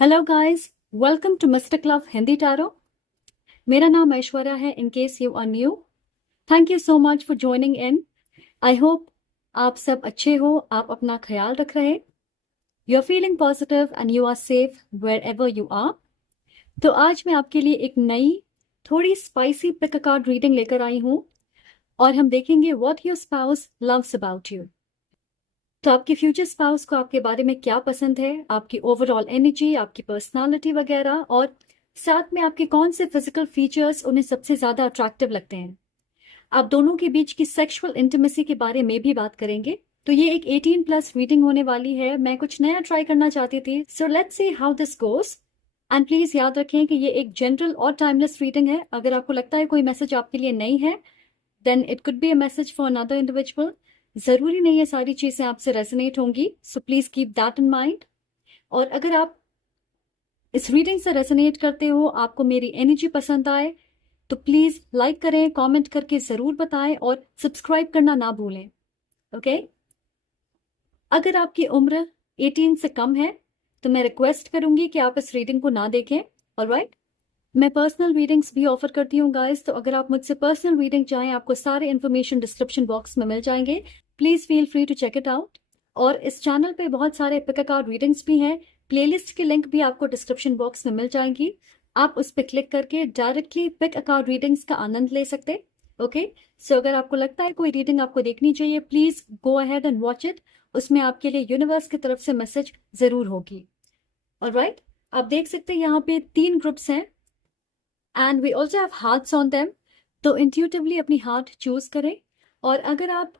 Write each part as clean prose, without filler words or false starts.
Hello guys, welcome to Mister Club Hindi tarot. मेरा नाम ऐश्वर्या है। In case you are new, thank you so much for joining in. I hope आप सब अच्छे हो, आप अपना ख्याल रख रहे, you are feeling positive and you are safe wherever you are. तो आज मैं आपके लिए एक नई थोड़ी spicy pick a card reading लेकर आई हूँ और हम देखेंगे what your spouse loves about you. तो आपके फ्यूचर स्पाउस को आपके बारे में क्या पसंद है, आपकी ओवरऑल एनर्जी, आपकी पर्सनालिटी वगैरह, और साथ में आपके कौन से फिजिकल फीचर्स उन्हें सबसे ज्यादा अट्रैक्टिव लगते हैं। आप दोनों के बीच की सेक्सुअल इंटीमेसी के बारे में भी बात करेंगे। तो ये एक 18+ रीडिंग होने वाली है। मैं कुछ नया ट्राई करना चाहती थी, सो let's see how this goes. And please याद रखें कि ये एक जनरल और टाइमलेस रीडिंग है। अगर आपको लगता है कोई मैसेज आपके लिए नहीं है, then it could be a message for another individual. जरूरी नहीं है सारी चीजें आपसे रेजोनेट होंगी, so please keep that in mind. और अगर आप इस रीडिंग से रेजोनेट करते हो, आपको मेरी एनर्जी पसंद आए, तो प्लीज लाइक करें, कमेंट करके जरूर बताएं और सब्सक्राइब करना ना भूलें। ओके अगर आपकी उम्र 18 से कम है तो मैं रिक्वेस्ट करूंगी कि आप इस रीडिंग को ना देखें। ऑलराइट, मैं पर्सनल रीडिंग्स भी ऑफर करती हूँ गाइस, तो अगर आप मुझसे पर्सनल रीडिंग चाहें, आपको सारे इन्फॉर्मेशन डिस्क्रिप्शन बॉक्स में मिल जाएंगे। Please feel free to check it out. और इस चैनल पे बहुत सारे पिक अ कार्ड रीडिंग्स भी हैं। प्लेलिस्ट की लिंक भी आपको डिस्क्रिप्शन बॉक्स में मिल जाएंगी। आप उस पर क्लिक करके directly pick a card readings का आनंद ले सकते। ओके सो अगर आपको लगता है कोई रीडिंग आपको देखनी चाहिए, please go ahead and watch it. उसमें आपके लिए यूनिवर्स की तरफ से मैसेज जरूर होगी। ऑलराइट, आप देख सकते हैं यहाँ पे 3 ग्रुप्स हैं and we also have hearts on them. तो इंट्यूटिवली अपनी हार्ट चूज करें। और अगर आप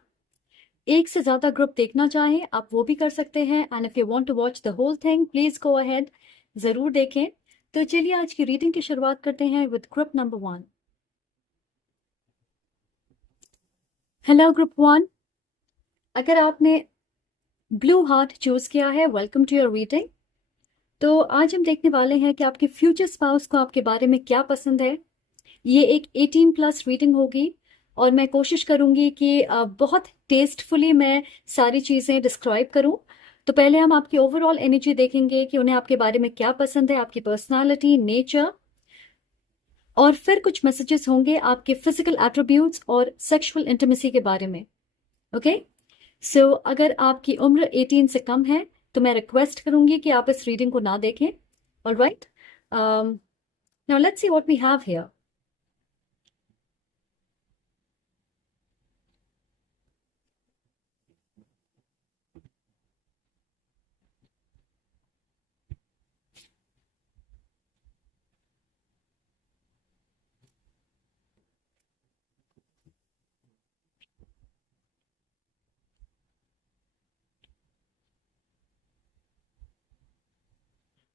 एक से ज्यादा ग्रुप देखना चाहें, आप वो भी कर सकते हैं। And if you want to watch the whole thing, please go ahead, जरूर देखें। तो चलिए आज की रीडिंग की शुरुआत करते हैं with group number 1। Hello group 1, अगर आपने ब्लू हार्ट चूज किया है, वेलकम टू योर रीडिंग। तो आज हम देखने वाले हैं कि आपके फ्यूचर स्पाउस को आपके बारे में क्या पसंद है। ये एक 18+ रीडिंग होगी और मैं कोशिश करूंगी कि बहुत टेस्टफुली मैं सारी चीज़ें डिस्क्राइब करूं। तो पहले हम आपकी ओवरऑल एनर्जी देखेंगे कि उन्हें आपके बारे में क्या पसंद है, आपकी पर्सनालिटी, नेचर, और फिर कुछ मैसेजेस होंगे आपके फिजिकल एट्रीब्यूट्स और सेक्सुअल इंटीमेसी के बारे में। ओके सो अगर आपकी उम्र 18 से कम है तो मैं रिक्वेस्ट करूंगी कि आप इस रीडिंग को ना देखें। Alright, now let's see what we have here.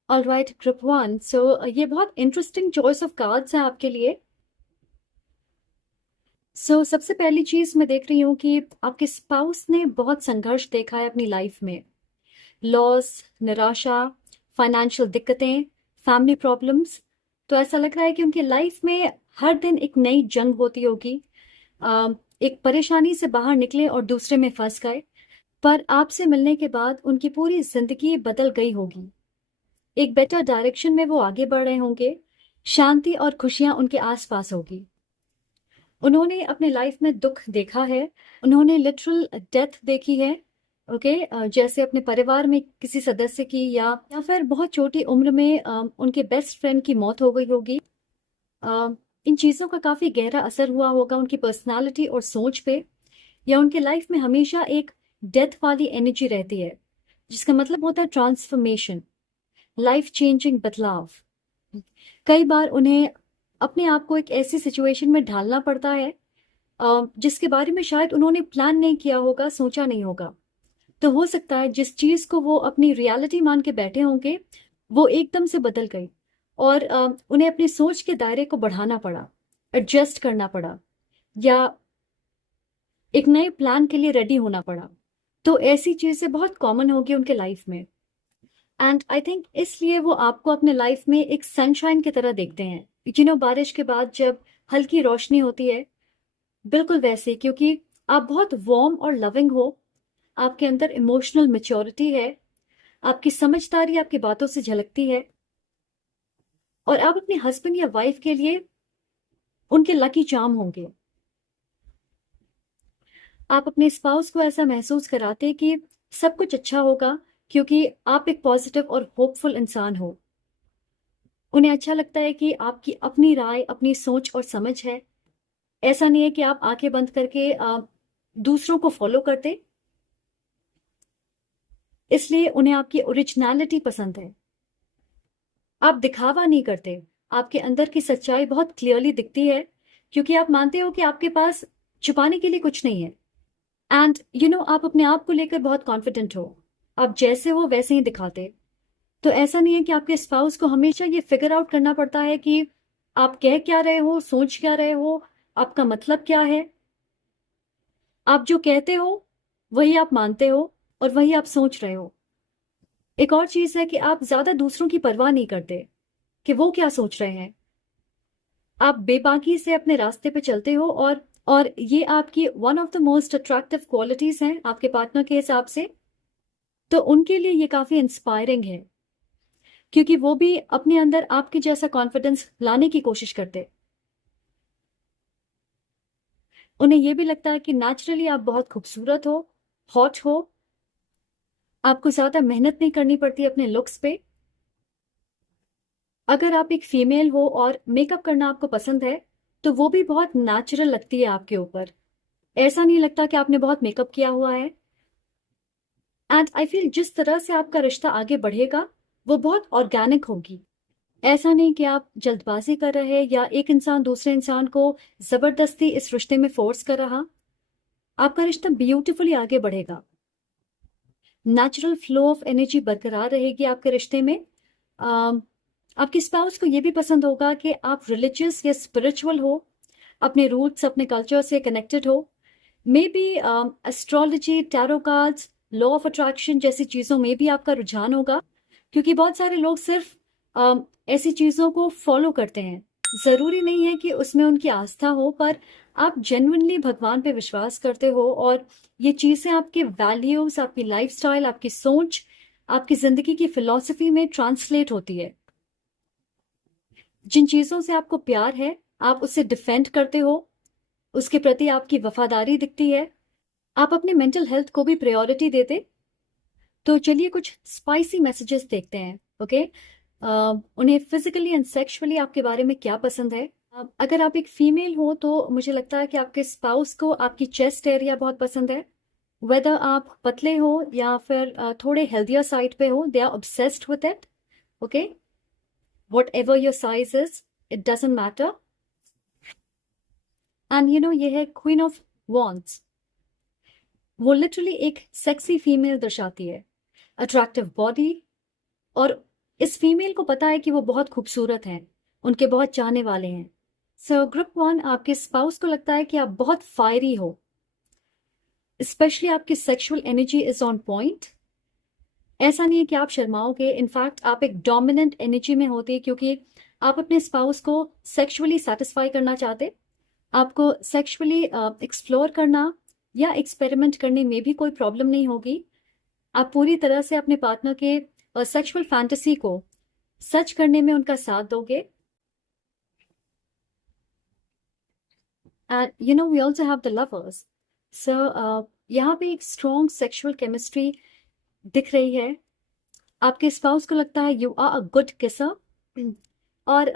Alright group 1, so ये बहुत इंटरेस्टिंग चॉइस ऑफ कार्ड्स हैं आपके लिए। सबसे पहली चीज मैं देख रही हूँ कि आपके स्पाउस ने बहुत संघर्ष देखा है अपनी लाइफ में। लॉस, निराशा, फाइनेंशियल दिक्कतें, फैमिली प्रॉब्लम्स। तो ऐसा लग रहा है कि उनकी लाइफ में हर दिन एक नई जंग होती होगी। एक परेशानी से बाहर निकले और दूसरे में फंस गए, पर आपसे मिलने के बाद उनकी पूरी जिंदगी बदल गई होगी। एक बेटर डायरेक्शन में वो आगे बढ़ रहे होंगे। शांति और खुशियां उनके आसपास होगी। उन्होंने अपने लाइफ में दुख देखा है, उन्होंने लिटरल डेथ देखी है। ओके जैसे अपने परिवार में किसी सदस्य की या फिर बहुत छोटी उम्र में उनके बेस्ट फ्रेंड की मौत हो गई होगी। इन चीज़ों का काफ़ी गहरा असर हुआ होगा उनकी पर्सनालिटी और सोच पे। या उनके लाइफ में हमेशा एक डेथ वाली एनर्जी रहती है, जिसका मतलब होता है ट्रांसफॉर्मेशन, लाइफ चेंजिंग बदलाव। कई बार उन्हें अपने आप को एक ऐसी सिचुएशन में ढालना पड़ता है जिसके बारे में शायद उन्होंने प्लान नहीं किया होगा, सोचा नहीं होगा। तो हो सकता है जिस चीज को वो अपनी रियलिटी मान के बैठे होंगे, वो एकदम से बदल गई और उन्हें अपनी सोच के दायरे को बढ़ाना पड़ा, एडजस्ट करना पड़ा, या एक नए प्लान के लिए रेडी होना पड़ा। तो ऐसी चीजें बहुत कॉमन होगी उनके लाइफ में। एंड आई थिंक इसलिए वो आपको अपने लाइफ में एक सनशाइन की तरह देखते हैं। बारिश के बाद जब हल्की रोशनी होती है, बिल्कुल वैसे, क्योंकि आप बहुत वार्म और लविंग हो, आपके अंदर इमोशनल मेच्योरिटी है, आपकी समझदारी आपकी बातों से झलकती है। और आप अपने हस्बैंड या वाइफ के लिए उनके लकी चार्म होंगे। आप अपने स्पाउस को ऐसा महसूस कराते कि सब कुछ अच्छा होगा, क्योंकि आप एक पॉजिटिव और होपफुल इंसान हो। उन्हें अच्छा लगता है कि आपकी अपनी राय, अपनी सोच और समझ है। ऐसा नहीं है कि आप आंखें बंद करके दूसरों को फॉलो करते। इसलिए उन्हें आपकी ओरिजिनलिटी पसंद है। आप दिखावा नहीं करते, आपके अंदर की सच्चाई बहुत क्लियरली दिखती है, क्योंकि आप मानते हो कि आपके पास छुपाने के लिए कुछ नहीं है। एंड आप अपने आप को लेकर बहुत कॉन्फिडेंट हो। आप जैसे हो वैसे ही दिखाते। तो ऐसा नहीं है कि आपके स्पाउस को हमेशा ये फिगर आउट करना पड़ता है कि आप कह क्या रहे हो, सोच क्या रहे हो, आपका मतलब क्या है। आप जो कहते हो वही आप मानते हो और वही आप सोच रहे हो। एक और चीज है कि आप ज्यादा दूसरों की परवाह नहीं करते कि वो क्या सोच रहे हैं। आप बेबाकी से अपने रास्ते पे चलते हो, और ये आपकी one of the most attractive qualities हैं आपके पार्टनर के हिसाब से। तो उनके लिए ये काफी इंस्पायरिंग है, क्योंकि वो भी अपने अंदर आपके जैसा कॉन्फिडेंस लाने की कोशिश करते। उन्हें ये भी लगता है कि नेचुरली आप बहुत खूबसूरत हो, हॉट हो। आपको ज्यादा मेहनत नहीं करनी पड़ती अपने लुक्स पे। अगर आप एक फीमेल हो और मेकअप करना आपको पसंद है, तो वो भी बहुत नेचुरल लगती है आपके ऊपर। ऐसा नहीं लगता कि आपने बहुत मेकअप किया हुआ है। एंड आई फील जिस तरह से आपका रिश्ता आगे बढ़ेगा वो बहुत ऑर्गेनिक होगी। ऐसा नहीं कि आप जल्दबाजी कर रहे या एक इंसान दूसरे इंसान को जबरदस्ती इस रिश्ते में फोर्स कर रहा। आपका रिश्ता ब्यूटीफुली आगे बढ़ेगा। नेचुरल फ्लो ऑफ एनर्जी बरकरार रहेगी आपके रिश्ते में। आपके स्पाउस को यह भी पसंद होगा कि आप रिलीजियस या स्पिरिचुअल हो, अपने रूट्स, अपने कल्चर से कनेक्टेड हो। May be astrology, tarot cards, law of attraction जैसी चीज़ों में भी आपका रुझान होगा, क्योंकि बहुत सारे लोग सिर्फ ऐसी चीज़ों को फॉलो करते हैं। ज़रूरी नहीं है कि उसमें उनकी आस्था हो, पर आप जेन्युइनली भगवान पे विश्वास करते हो, और ये चीज़ें आपके वैल्यूज़, आपकी लाइफस्टाइल, आपकी सोच, आपकी ज़िंदगी की फिलॉसफी में ट्रांसलेट होती है। जिन चीज़ों से आपको प्यार है, आप उससे डिफेंड करते हो, उसके प्रति आपकी वफादारी दिखती है। आप अपने मेंटल हेल्थ को भी प्रायोरिटी देते। तो चलिए कुछ स्पाइसी मैसेजेस देखते हैं। ओके, उन्हें फिजिकली एंड सेक्सुअली आपके बारे में क्या पसंद है। अगर आप एक फीमेल हो तो मुझे लगता है कि आपके स्पाउस को आपकी चेस्ट एरिया बहुत पसंद है। वेदर आप पतले हो या फिर थोड़े हेल्दियर साइड पे हो, they are obsessed with it. Okay, whatever your size is, it doesn't matter. And ये है क्वीन ऑफ वॉन्ड्स। वो लिटरली एक सेक्सी फीमेल दर्शाती है, अट्रैक्टिव बॉडी। और इस फीमेल को पता है कि वो बहुत खूबसूरत हैं, उनके बहुत चाहने वाले हैं। सो ग्रुप 1, आपके स्पाउस को लगता है कि आप बहुत फायरी हो, स्पेशली आपकी sexual energy is on point. ऐसा नहीं है कि आप शर्माओगे, इनफैक्ट आप एक डोमिनेंट एनर्जी में होते, क्योंकि आप अपने स्पाउस को सेक्सुअली सेटिस्फाई करना चाहते। आपको सेक्सुअली एक्सप्लोर करना या एक्सपेरिमेंट करने में भी कोई प्रॉब्लम नहीं होगी। आप पूरी तरह से अपने पार्टनर के सेक्सुअल फैंटेसी को सच करने में उनका साथ दोगे। And we also have the lovers. So यहाँ पे एक स्ट्रॉन्ग सेक्सुअल केमिस्ट्री दिख रही है। आपके स्पाउस को लगता है you are a good kisser. और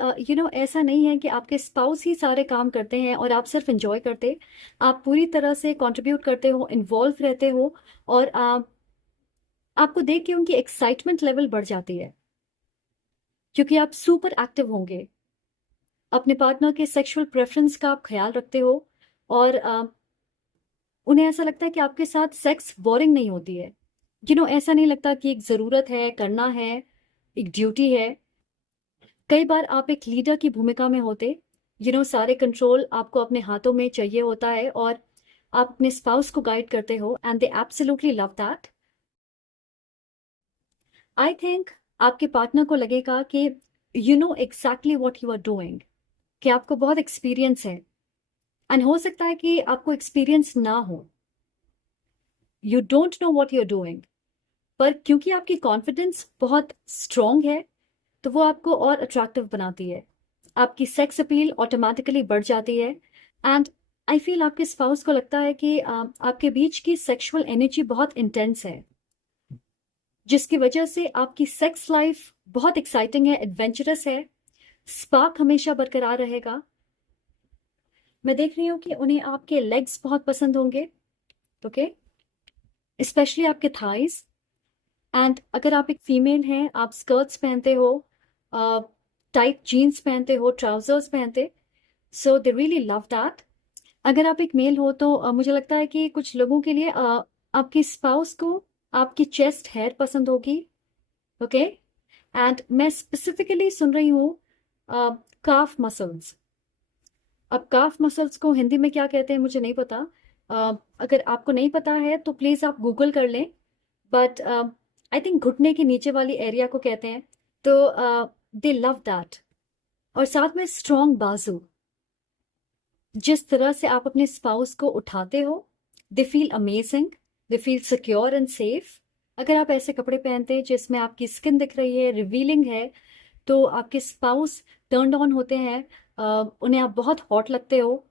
ऐसा नहीं है कि आपके स्पाउस ही सारे काम करते हैं और आप सिर्फ एंजॉय करते। आप पूरी तरह से कंट्रीब्यूट करते हो, इन्वॉल्व रहते हो, और आपको देख के उनकी एक्साइटमेंट लेवल बढ़ जाती है, क्योंकि आप सुपर एक्टिव होंगे। अपने पार्टनर के सेक्सुअल प्रेफरेंस का आप ख्याल रखते हो, और उन्हें ऐसा लगता है कि आपके साथ सेक्स बोरिंग नहीं होती है। ऐसा नहीं लगता कि एक ज़रूरत है, करना है, एक ड्यूटी है। कई बार आप एक लीडर की भूमिका में होते। सारे कंट्रोल आपको अपने हाथों में चाहिए होता है, और आप अपने स्पाउस को गाइड करते हो, and they absolutely love that. I think आपके पार्टनर को लगेगा कि you know exactly what you are doing, कि आपको बहुत एक्सपीरियंस है। एंड हो सकता है कि आपको एक्सपीरियंस ना हो, you don't know what you are doing, पर क्योंकि आपकी कॉन्फिडेंस बहुत स्ट्रांग है, तो वो आपको और अट्रैक्टिव बनाती है, आपकी सेक्स अपील ऑटोमेटिकली बढ़ जाती है। एंड आई फील आपके स्पाउस को लगता है कि आपके बीच की सेक्सुअल एनर्जी बहुत इंटेंस है, जिसकी वजह से आपकी सेक्स लाइफ बहुत एक्साइटिंग है, एडवेंचरस है, स्पार्क हमेशा बरकरार रहेगा। मैं देख रही हूँ कि उन्हें आपके लेग्स बहुत पसंद होंगे, ओके, स्पेशली आपके थाइज। एंड अगर आप एक फीमेल हैं, आप स्कर्ट्स पहनते हो, टाइट जीन्स पहनते हो, ट्राउजर्स पहनते, सो दे रियली लव दैट। अगर आप एक मेल हो तो मुझे लगता है कि कुछ लोगों के लिए आपकी स्पाउस को आपकी चेस्ट हेयर पसंद होगी, ओके। एंड मैं स्पेसिफिकली सुन रही हूँ काफ मसल्स। अब काफ मसल्स को हिंदी में क्या कहते हैं मुझे नहीं पता, अगर आपको नहीं पता है तो प्लीज आप गूगल कर लें, बट आई थिंक घुटने के नीचे वाली एरिया को कहते हैं। तो दे लव दैट। और साथ में स्ट्रॉन्ग बाजू, जिस तरह से आप अपने स्पाउस को उठाते हो, they feel amazing, they feel secure and safe. अगर आप ऐसे कपड़े पहनते हैं जिसमें आपकी स्किन दिख रही है, रिवीलिंग है, तो आपके स्पाउस टर्न्ड ऑन होते हैं, उन्हें आप बहुत हॉट लगते हो,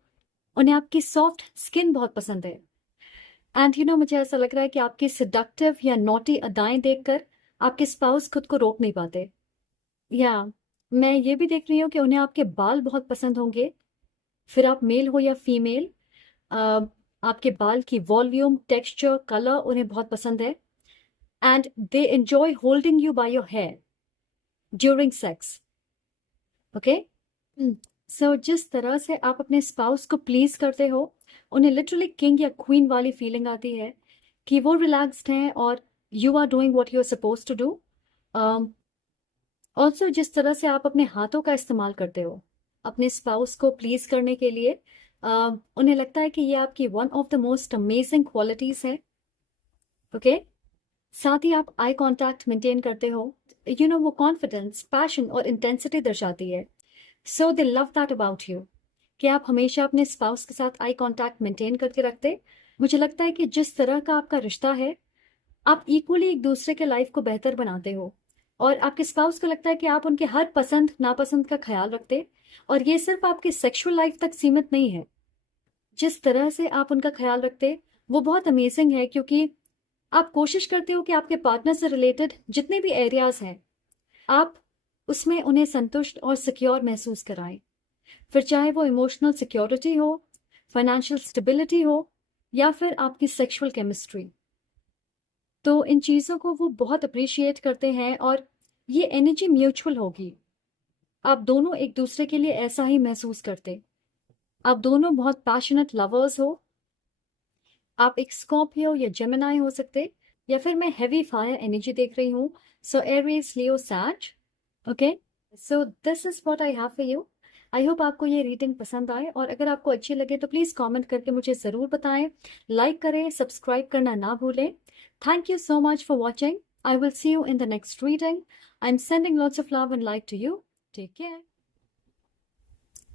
उन्हें आपकी सॉफ्ट स्किन बहुत पसंद है। एंड यू नो मुझे ऐसा लग रहा है कि आपकी सिडक्टिव या नॉटी अदाएं देखकर आपके स्पाउस खुद को रोक नहीं पाते। या मैं ये भी देख रही हूँ कि उन्हें आपके बाल बहुत पसंद होंगे, फिर आप मेल हो या फीमेल, आपके बाल की वॉल्यूम, टेक्सचर, कलर उन्हें बहुत पसंद है। And they enjoy holding you by your hair during sex, okay. So जिस तरह से आप अपने स्पाउस को प्लीज करते हो, उन्हें लिटरली किंग या क्वीन वाली फीलिंग आती है कि वो रिलैक्स्ड हैं और you are doing what you are suppose to do. Also जिस तरह से आप अपने हाथों का इस्तेमाल करते हो अपने स्पाउस को प्लीज करने के लिए, उन्हें लगता है कि ये आपकी one of the most amazing qualities है, ओके। साथ ही आप आई कांटेक्ट मेंटेन करते हो, यू नो वो कॉन्फिडेंस, पैशन और इंटेंसिटी दर्शाती है। So they love that about you कि आप हमेशा अपने स्पाउस के साथ आई कांटेक्ट मेंटेन करके रखते। मुझे लगता है कि जिस तरह का आपका रिश्ता है, आप इक्वली एक दूसरे के लाइफ को बेहतर बनाते हो, और आपके स्पाउस को लगता है कि आप उनके हर पसंद नापसंद का ख्याल रखते। और ये सिर्फ आपकी सेक्सुअल लाइफ तक सीमित नहीं है, जिस तरह से आप उनका ख्याल रखते वो बहुत अमेजिंग है, क्योंकि आप कोशिश करते हो कि आपके पार्टनर से रिलेटेड जितने भी एरियाज हैं, आप उसमें उन्हें संतुष्ट और सिक्योर महसूस कराएं। फिर चाहे वो इमोशनल सिक्योरिटी हो, फाइनेंशियल स्टेबिलिटी हो, या फिर आपकी सेक्सुअल केमिस्ट्री, तो इन चीज़ों को वो बहुत अप्रिशिएट करते हैं। और ये एनर्जी म्यूचुअल होगी, आप दोनों एक दूसरे के लिए ऐसा ही महसूस करते। आप दोनों बहुत पैशनेट लवर्स हो, आप एक स्कॉर्पियो या जेमिनाई हो सकते, या फिर मैं हेवी फायर एनर्जी देख रही हूँ, सो Aries, Leo, Sag, okay. So this is what I have for you. I hope आपको ये रीडिंग पसंद आए, और अगर आपको अच्छी लगे तो प्लीज कमेंट करके मुझे जरूर बताएं, लाइक करें, सब्सक्राइब करना ना भूलें। Thank you so much for watching. I will see you in the next reading. I am sending lots of love and like to you. Take care.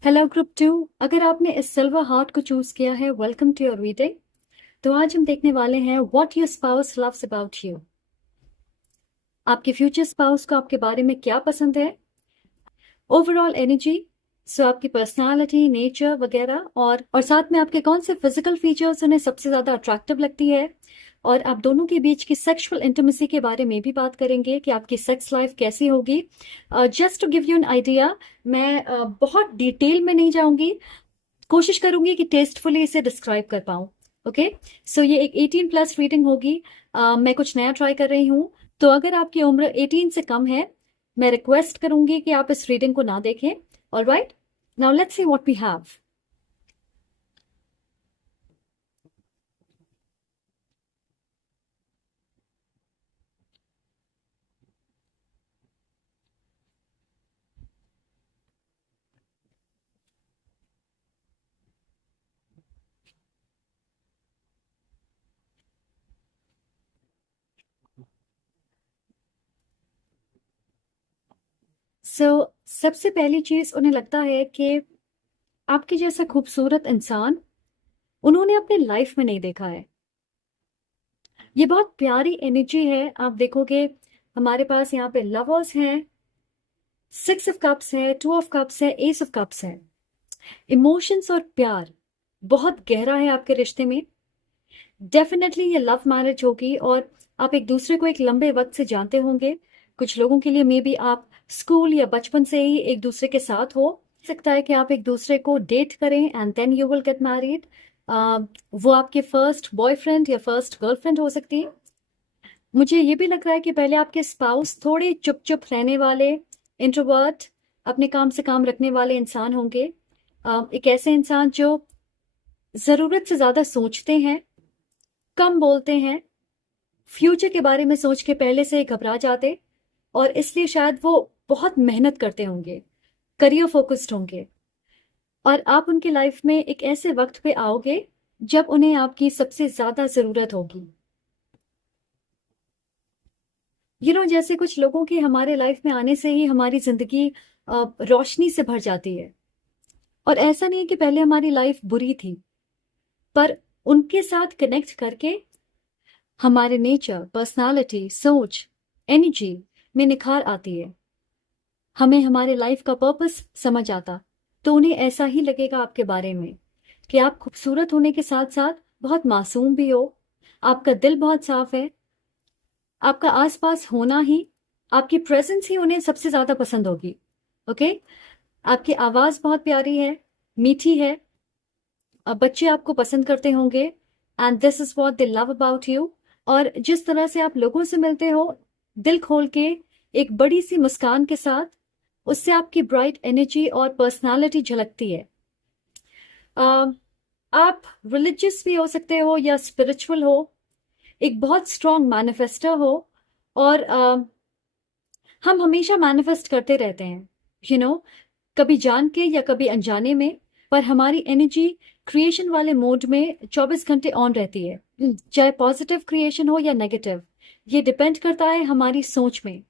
Hello group 2, अगर आपने इस सिल्वर हार्ट को choose किया है, welcome to your reading. तो आज हम देखने वाले हैं what your spouse loves about you. आपके फ्यूचर स्पाउस को आपके बारे में क्या पसंद है, ओवरऑल एनर्जी, सो आपकी पर्सनालिटी, नेचर वगैरह, और साथ में आपके कौन से फिजिकल फीचर्स उन्हें सबसे ज्यादा अट्रैक्टिव लगती है। और आप दोनों के बीच की सेक्सुअल इंटीमेसी के बारे में भी बात करेंगे कि आपकी सेक्स लाइफ कैसी होगी। Just to give you an idea, मैं बहुत डिटेल में नहीं जाऊंगी, कोशिश करूंगी कि टेस्टफुली इसे डिस्क्राइब कर पाऊं, ओके। सो ये एक 18+ रीडिंग होगी। मैं कुछ नया ट्राई कर रही हूँ, तो अगर आपकी उम्र 18 से कम है, मैं रिक्वेस्ट करूंगी कि आप इस रीडिंग को ना देखें। Alright, now let's see what we have. So सबसे पहली चीज, उन्हें लगता है कि आपके जैसा खूबसूरत इंसान उन्होंने अपने लाइफ में नहीं देखा है। ये बहुत प्यारी एनर्जी है। आप देखोगे हमारे पास यहाँ पे लवर्स हैं, 6 ऑफ कप्स है, 2 ऑफ कप्स है, एस ऑफ कप्स है। इमोशंस और प्यार बहुत गहरा है आपके रिश्ते में। डेफिनेटली ये लव मैरिज होगी और आप एक दूसरे को एक लंबे वक्त से जानते होंगे। कुछ लोगों के लिए मे बी आप स्कूल या बचपन से ही एक दूसरे के साथ हो सकता है कि आप एक दूसरे को डेट करें and then you will get married. वो आपके फर्स्ट बॉयफ्रेंड या फर्स्ट गर्लफ्रेंड हो सकती है। मुझे ये भी लग रहा है कि पहले आपके स्पाउस थोड़े चुप चुप रहने वाले, इंट्रोवर्ट, अपने काम से काम रखने वाले इंसान होंगे। एक ऐसे इंसान जो ज़रूरत से ज़्यादा सोचते हैं, कम बोलते हैं, फ्यूचर के बारे में सोच के पहले से घबरा जाते, और इसलिए शायद वो बहुत मेहनत करते होंगे, करियर फोकस्ड होंगे। और आप उनके लाइफ में एक ऐसे वक्त पे आओगे जब उन्हें आपकी सबसे ज़्यादा ज़रूरत होगी। जैसे कुछ लोगों की हमारे लाइफ में आने से ही हमारी ज़िंदगी रोशनी से भर जाती है। और ऐसा नहीं है कि पहले हमारी लाइफ बुरी थी, पर उनके साथ कनेक्ट करके हमारे नेचर, पर्सनालिटी, सोच, एनर्जी में निखार आती है। हमें हमारे लाइफ का पर्पस समझ आता, तो उन्हें ऐसा ही लगेगा आपके बारे में कि आप खूबसूरत होने के साथ साथ बहुत मासूम भी हो, आपका दिल बहुत साफ है, आपका आसपास होना ही, आपकी प्रेजेंस ही उन्हें सबसे ज़्यादा पसंद होगी। ओके, आपकी आवाज़ बहुत प्यारी है, मीठी है, अब बच्चे आपको पसंद करते होंगे and this is what they love about you. और जिस तरह से आप लोगों से मिलते हो दिल खोल के, एक बड़ी सी मुस्कान के साथ, उससे आपकी ब्राइट एनर्जी और पर्सनालिटी झलकती है। आप रिलीजियस भी हो सकते हो या स्पिरिचुअल हो, एक बहुत स्ट्रॉन्ग मैनिफेस्टर हो, और हम हमेशा मैनिफेस्ट करते रहते हैं, कभी जान के या कभी अनजाने में, पर हमारी एनर्जी क्रिएशन वाले मोड में 24 घंटे ऑन रहती है, चाहे पॉजिटिव क्रिएशन हो या नेगेटिव। ये डिपेंड करता है हमारी सोच में,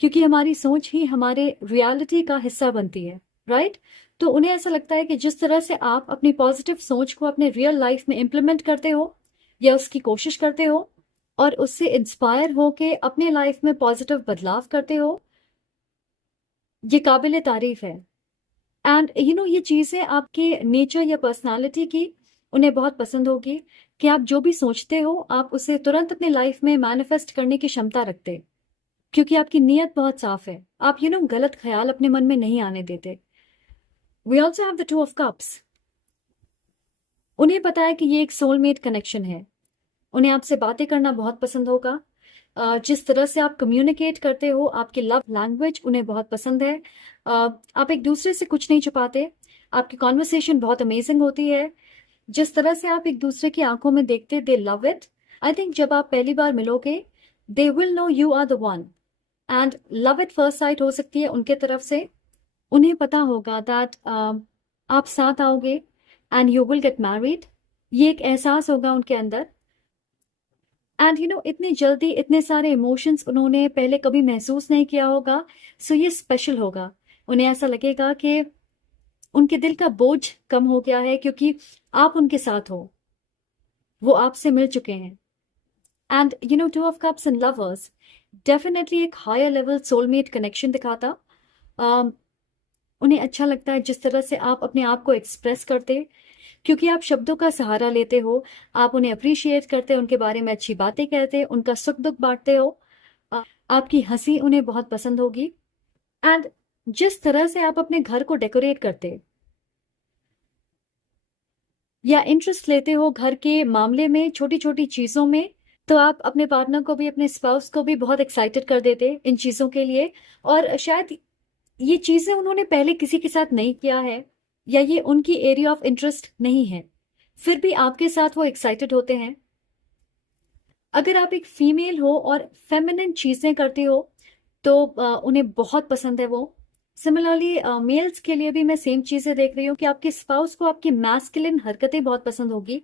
क्योंकि हमारी सोच ही हमारे रियलिटी का हिस्सा बनती है, राइट? तो उन्हें ऐसा लगता है कि जिस तरह से आप अपनी पॉजिटिव सोच को अपने रियल लाइफ में इम्प्लीमेंट करते हो या उसकी कोशिश करते हो और उससे इंस्पायर हो के अपने लाइफ में पॉजिटिव बदलाव करते हो, ये काबिल तारीफ है। एंड ये चीज़ें आपके नेचर या पर्सनालिटी की उन्हें बहुत पसंद होगी कि आप जो भी सोचते हो आप उसे तुरंत अपने लाइफ में मैनिफेस्ट करने की क्षमता रखते, क्योंकि आपकी नीयत बहुत साफ है। आप गलत ख्याल अपने मन में नहीं आने देते। We also have the 2 of cups. उन्हें पता है कि ये एक सोलमेट कनेक्शन है। उन्हें आपसे बातें करना बहुत पसंद होगा। जिस तरह से आप कम्युनिकेट करते हो, आपकी लव लैंग्वेज उन्हें बहुत पसंद है। आप एक दूसरे से कुछ नहीं छुपाते, आपकी कॉन्वर्सेशन बहुत अमेजिंग होती है। जिस तरह से आप एक दूसरे की आंखों में देखते, they love it. I think जब आप पहली बार मिलोगे, they will know you are the one, and love at first sight हो सकती है उनके तरफ से। उन्हें पता होगा दैट आप साथ आओगे and you will get married. ये एक एहसास होगा उनके अंदर। एंड इतनी जल्दी इतने सारे इमोशंस उन्होंने पहले कभी महसूस नहीं किया होगा, सो ये स्पेशल होगा। उन्हें ऐसा लगेगा कि उनके दिल का बोझ कम हो गया है, क्योंकि आप उनके साथ हो, वो आपसे मिल चुके हैं। And 2 of cups and lovers definitely एक हायर लेवल सोलमेट कनेक्शन दिखाता। उन्हें अच्छा लगता है जिस तरह से आप अपने आप को एक्सप्रेस करते, क्योंकि आप शब्दों का सहारा लेते हो, आप उन्हें अप्रिशिएट करते, उनके बारे में अच्छी बातें कहते, उनका सुख दुख बांटते हो। आपकी हंसी उन्हें बहुत पसंद होगी। एंड जिस तरह से आप अपने घर को डेकोरेट करते या इंटरेस्ट लेते हो घर के मामले में, छोटी छोटी चीज़ों में, तो आप अपने पार्टनर को भी, अपने स्पाउस को भी बहुत एक्साइटेड कर देते इन चीज़ों के लिए। और शायद ये चीज़ें उन्होंने पहले किसी के साथ नहीं किया है, या ये उनकी एरिया ऑफ इंटरेस्ट नहीं है, फिर भी आपके साथ वो एक्साइटेड होते हैं। अगर आप एक फीमेल हो और फेमिनिन चीज़ें करती हो, तो उन्हें बहुत पसंद है वो। सिमिलरली मेल्स के लिए भी मैं सेम चीज़ें देख रही हूँ कि आपके स्पाउस को आपकी मैस्कुलिन हरकतें बहुत पसंद होगी,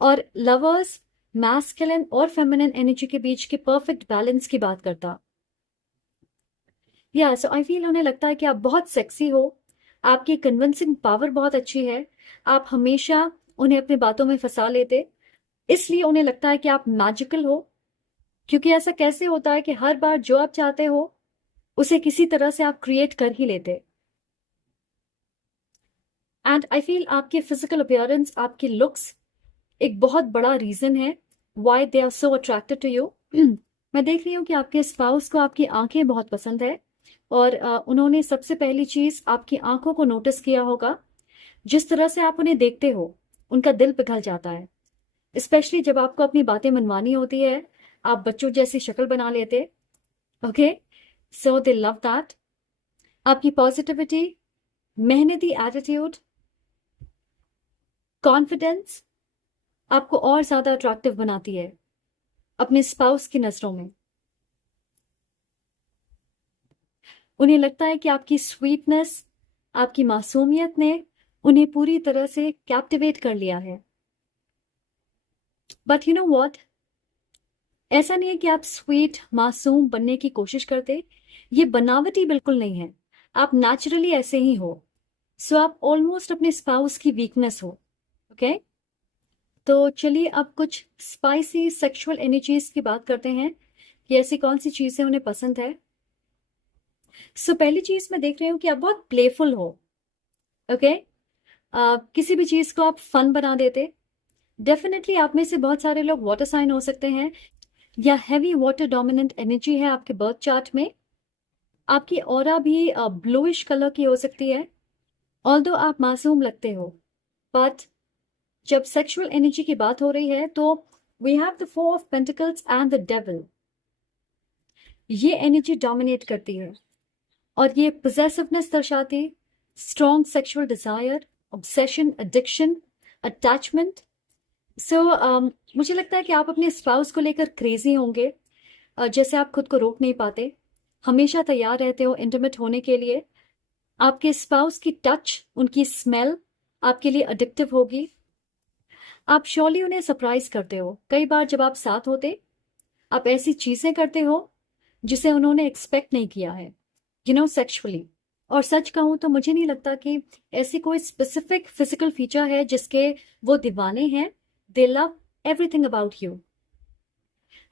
और लवर्स मैस्कुलिन और फेमिनिन एनर्जी के बीच के परफेक्ट बैलेंस की बात करता। सो आई फील उन्हें लगता है कि आप बहुत सेक्सी हो, आपकी कन्विंसिंग पावर बहुत अच्छी है, आप हमेशा उन्हें अपनी बातों में फंसा लेते, इसलिए उन्हें लगता है कि आप मैजिकल हो। क्योंकि ऐसा कैसे होता है कि हर बार जो आप चाहते हो उसे किसी तरह से आप क्रिएट कर ही लेते। एंड आई फील आपके फिजिकल अपीयरेंस, आपके लुक्स एक बहुत बड़ा रीजन है why they are so attracted to you. मैं देख रही हूँ कि आपके स्पाउस को आपकी आंखें बहुत पसंद है, और उन्होंने सबसे पहली चीज आपकी आंखों को नोटिस किया होगा। जिस तरह से आप उन्हें देखते हो उनका दिल पिघल जाता है, स्पेशली जब आपको अपनी बातें मनवानी होती है, आप बच्चों जैसी शक्ल बना लेते। Okay, so they love that. आपकी पॉजिटिविटी, मेहनती एटीट्यूड, कॉन्फिडेंस आपको और ज्यादा अट्रैक्टिव बनाती है अपने स्पाउस की नजरों में। उन्हें लगता है कि आपकी स्वीटनेस, आपकी मासूमियत ने उन्हें पूरी तरह से कैप्टिवेट कर लिया है। बट यू नो व्हाट, ऐसा नहीं है कि आप स्वीट मासूम बनने की कोशिश करते, ये बनावटी बिल्कुल नहीं है, आप नेचुरली ऐसे ही हो। सो आप ऑलमोस्ट अपने स्पाउस की वीकनेस हो। ओके, तो चलिए अब कुछ स्पाइसी सेक्सुअल एनर्जीज की बात करते हैं कि ऐसी कौन सी चीजें उन्हें पसंद है। सो पहली चीज मैं देख रही हूँ कि आप बहुत प्लेफुल हो। ओके, किसी भी चीज को आप फन बना देते। डेफिनेटली आप में से बहुत सारे लोग वाटर साइन हो सकते हैं, या हैवी वाटर डोमिनेंट एनर्जी है आपके बर्थ चार्ट में। आपकी ऑरा भी ब्लूइश कलर की हो सकती है। ऑल्दो आप मासूम लगते हो, बट जब सेक्सुअल एनर्जी की बात हो रही है तो we have the four of pentacles and the devil. ये एनर्जी डोमिनेट करती है और ये पोजेसिवनेस दर्शाती, strong sexual desire, obsession, addiction, attachment. So मुझे लगता है कि आप अपने स्पाउस को लेकर क्रेजी होंगे, जैसे आप खुद को रोक नहीं पाते, हमेशा तैयार रहते हो इंटीमेट होने के लिए। आपके स्पाउस की टच, उनकी स्मेल आपके लिए अडिक्टिव होगी। आप श्योरली उन्हें सरप्राइज करते हो। कई बार जब आप साथ होते, आप ऐसी चीजें करते हो जिसे उन्होंने एक्सपेक्ट नहीं किया है, यू नो, सेक्सुअली। और सच कहूं तो मुझे नहीं लगता कि ऐसी कोई स्पेसिफिक फिजिकल फीचर है जिसके वो दीवाने हैं। दे लव एवरीथिंग अबाउट यू।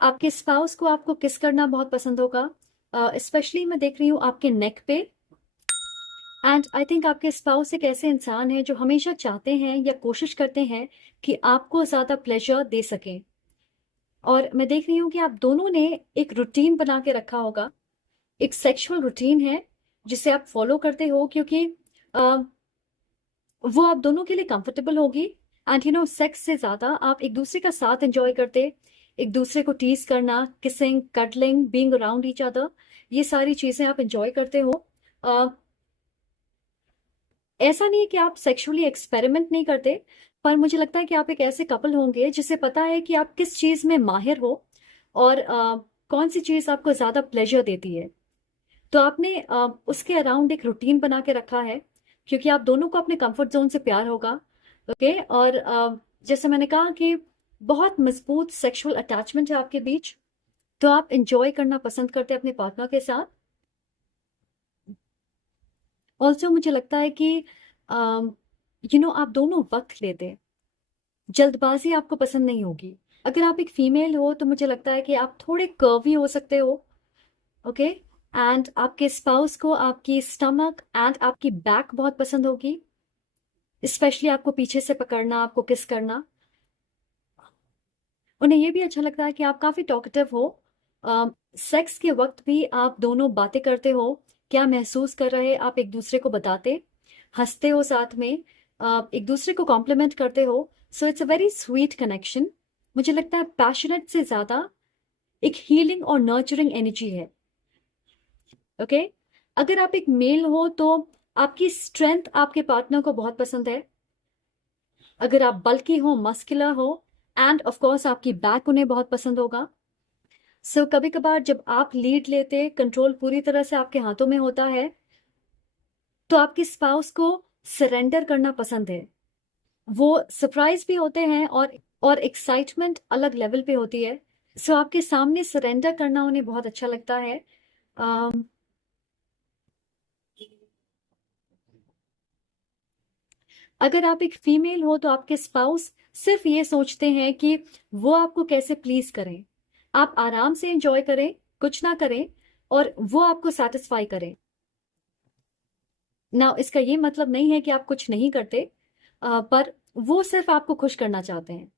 आपके स्पाउस को आपको किस करना बहुत पसंद होगा, स्पेशली मैं देख रही हूँ आपके नेक पे। एंड आई थिंक आपके स्पाउस एक ऐसे इंसान है जो हमेशा चाहते हैं या कोशिश करते हैं कि आपको ज्यादा प्लेजर दे सकें। और मैं देख रही हूँ कि आप दोनों ने एक रूटीन बना के रखा होगा, एक सेक्सुअल रूटीन है जिसे आप फॉलो करते हो, क्योंकि वो आप दोनों के लिए कंफर्टेबल होगी। एंड यू नो, सेक्स से ज्यादा आप एक दूसरे का साथ एंजॉय करते, एक दूसरे को टीज करना, kissing, cuddling, being around each other, ये सारी चीजें आप एंजॉय करते हो। ऐसा नहीं है कि आप सेक्सुअली एक्सपेरिमेंट नहीं करते, पर मुझे लगता है कि आप एक ऐसे कपल होंगे जिसे पता है कि आप किस चीज में माहिर हो और कौन सी चीज आपको ज्यादा प्लेजर देती है। तो आपने उसके अराउंड एक रूटीन बना के रखा है, क्योंकि आप दोनों को अपने कंफर्ट जोन से प्यार होगा। ओके, और जैसे मैंने कहा कि बहुत मजबूत सेक्सुअल अटैचमेंट है आपके बीच, तो आप इंजॉय करना पसंद करते हैं अपने पार्टनर के साथ। ऑल्सो मुझे लगता है कि यू नो, आप दोनों वक्त लेते हैं, जल्दबाजी आपको पसंद नहीं होगी। अगर आप एक फीमेल हो तो मुझे लगता है कि आप थोड़े कर्वी हो सकते हो। ओके, एंड आपके स्पाउस को आपकी स्टमक एंड आपकी बैक बहुत पसंद होगी, स्पेशली आपको पीछे से पकड़ना, आपको किस करना। उन्हें ये भी अच्छा लगता है कि आप काफी टॉकेटिव हो। सेक्स के वक्त भी आप दोनों बातें करते हो, क्या महसूस कर रहे आप एक दूसरे को बताते, हंसते हो साथ में, एक दूसरे को कॉम्प्लीमेंट करते हो। So it's a very sweet connection. मुझे लगता है पैशनेट से ज्यादा एक हीलिंग और नर्चरिंग एनर्जी है। ओके, अगर आप एक मेल हो तो आपकी स्ट्रेंथ आपके पार्टनर को बहुत पसंद है। अगर आप बल्की हो, मस्कुलर हो, एंड ऑफ कोर्स आपकी बैक उन्हें बहुत पसंद होगा। सो कभी कभार जब आप लीड लेते, कंट्रोल पूरी तरह से आपके हाथों में होता है, तो आपके स्पाउस को सरेंडर करना पसंद है। वो सरप्राइज भी होते हैं और एक्साइटमेंट अलग लेवल पे होती है। सो आपके सामने सरेंडर करना उन्हें बहुत अच्छा लगता है। अगर आप एक फीमेल हो तो आपके स्पाउस सिर्फ ये सोचते हैं कि वो आपको कैसे प्लीज करें, आप आराम से एंजॉय करें, कुछ ना करें, और वो आपको सेटिस्फाई करें ना। इसका ये मतलब नहीं है कि आप कुछ नहीं करते, पर वो सिर्फ आपको खुश करना चाहते हैं।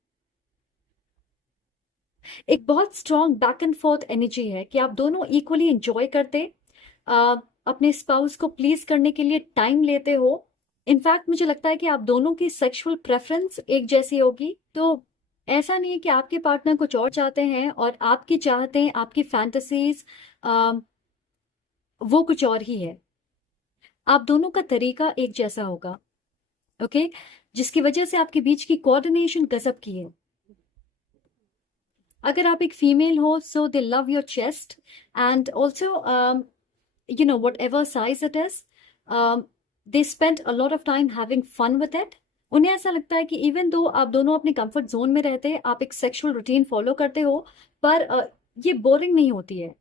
एक बहुत strong back and fourth energy है कि आप दोनों इक्वली एंजॉय करते, अ, अपने स्पाउस को प्लीज करने के लिए टाइम लेते हो। इनफैक्ट मुझे लगता है कि आप दोनों की सेक्सुअल प्रेफरेंस एक जैसी होगी। तो ऐसा नहीं है कि आपके पार्टनर कुछ और चाहते हैं और आपकी चाहते हैं, आपकी फैंटेसीज वो कुछ और ही है। आप दोनों का तरीका एक जैसा होगा, ओके, जिसकी वजह से आपके बीच की कोऑर्डिनेशन गजब की है। अगर आप एक फीमेल हो, so they love your chest and also whatever size it is, they spend a lot of time having fun with it. उन्हें ऐसा लगता है कि इवन दो आप दोनों अपने कंफर्ट जोन में रहते, आप एक सेक्सुअल रूटीन फॉलो करते हो, पर ये बोरिंग नहीं होती है,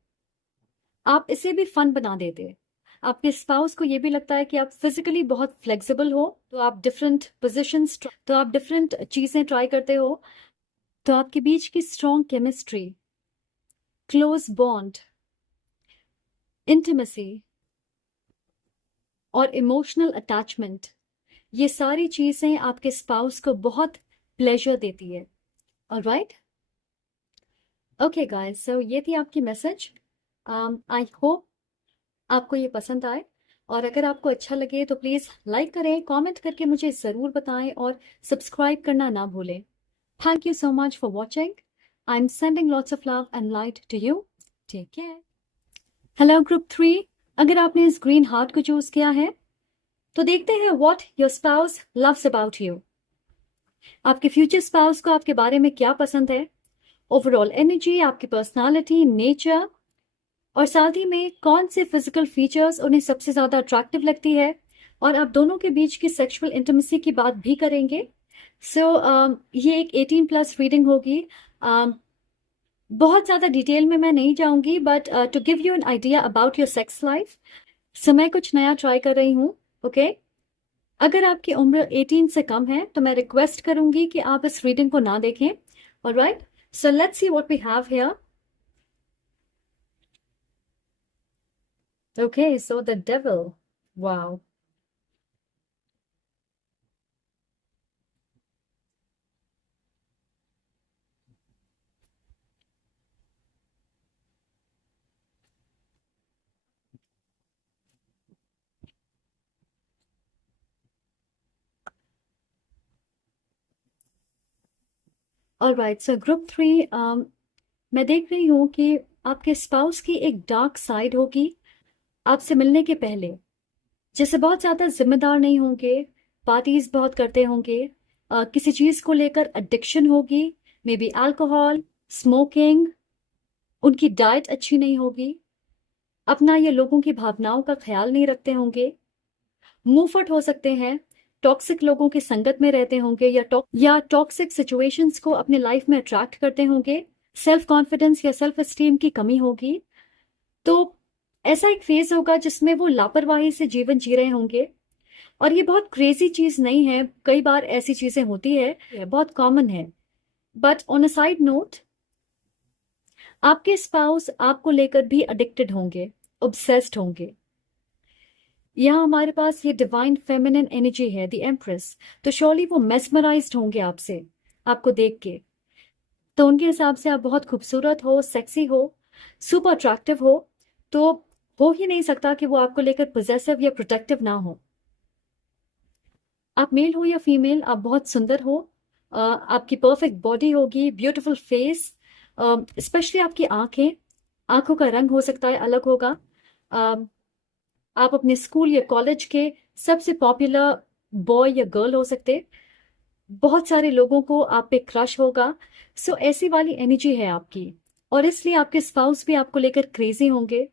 आप इसे भी फन बना देते। आपके स्पाउस को ये भी लगता है कि आप फिजिकली बहुत फ्लेक्सिबल हो, तो आप डिफरेंट चीजें ट्राई करते हो। तो आपके बीच की strong chemistry, close bond, intimacy और इमोशनल अटैचमेंट, ये सारी चीजें आपके स्पाउस को बहुत प्लेजर देती है। ऑलराइट, ओके गाइस, सो ये थी आपकी मैसेज। आई होप आपको ये पसंद आए, और अगर आपको अच्छा लगे तो प्लीज लाइक करें, कमेंट करके मुझे जरूर बताएं और सब्सक्राइब करना ना भूलें। Thank you so much for watching. I am sending lots of love and light to you. Take care. Hello group 3, अगर आपने इस ग्रीन हार्ट को चूज किया है तो देखते हैं what your spouse loves about you. आपके फ्यूचर स्पाउस को आपके बारे में क्या पसंद है, ओवरऑल एनर्जी, आपकी पर्सनालिटी, नेचर, और साथ ही में कौन से फिजिकल फीचर्स उन्हें सबसे ज्यादा अट्रैक्टिव लगती है। और आप दोनों के बीच की सेक्सुअल इंटीमेसी की बात भी करेंगे। सो ये एक 18+ रीडिंग होगी। बहुत ज्यादा डिटेल में मैं नहीं जाऊंगी, but to give you an idea about your sex life, so मैं कुछ नया ट्राई कर रही हूँ। ओके, अगर आपकी उम्र 18 से कम है तो मैं रिक्वेस्ट करूंगी कि आप इस रीडिंग को ना देखें। Alright, so let's see what we have here. Okay, so the devil. Wow. All right, so group 3, मैं देख रही हूँ कि आपके स्पाउस की एक डार्क साइड होगी आपसे मिलने के पहले। जैसे बहुत ज्यादा जिम्मेदार नहीं होंगे, पार्टीज बहुत करते होंगे, किसी चीज को लेकर एडिक्शन होगी, मे बी अल्कोहल, स्मोकिंग, उनकी डाइट अच्छी नहीं होगी, अपना ये लोगों की भावनाओं का ख्याल नहीं रखते होंगे, मुंहफट हो सकते हैं, टॉक्सिक लोगों की संगत में रहते होंगे, या टॉक्सिक सिचुएशंस को अपने लाइफ में अट्रैक्ट करते होंगे, सेल्फ कॉन्फिडेंस या सेल्फ एस्टीम की कमी होगी। तो ऐसा एक फेज होगा जिसमें वो लापरवाही से जीवन जी रहे होंगे। और ये बहुत क्रेजी चीज नहीं है, कई बार ऐसी चीजें होती है, बहुत कॉमन है। But on a side note, आपके स्पाउस आपको लेकर भी एडिक्टेड होंगे, ऑब्सेस्ड होंगे। यहाँ हमारे पास ये डिवाइन फेमिनिन एनर्जी है, द एम्प्रेस, तो श्योरली वो मेस्मराइज्ड होंगे आपसे, आपको देख के। तो उनके हिसाब से आप बहुत खूबसूरत हो, सेक्सी हो, सुपर अट्रैक्टिव तो हो ही नहीं सकता कि वो आपको लेकर पोजेसिव या प्रोटेक्टिव ना हो। आप मेल हो या फीमेल, आप बहुत सुंदर हो, आपकी परफेक्ट बॉडी होगी, ब्यूटीफुल फेस, स्पेशली आपकी आंखें, आंखों का रंग हो सकता है अलग होगा। आप अपने स्कूल या कॉलेज के सबसे पॉपुलर बॉय या गर्ल हो सकते, बहुत सारे लोगों को आप पे क्रश होगा। सो ऐसी वाली एनर्जी है आपकी, और इसलिए आपके स्पाउस भी आपको लेकर क्रेजी होंगे।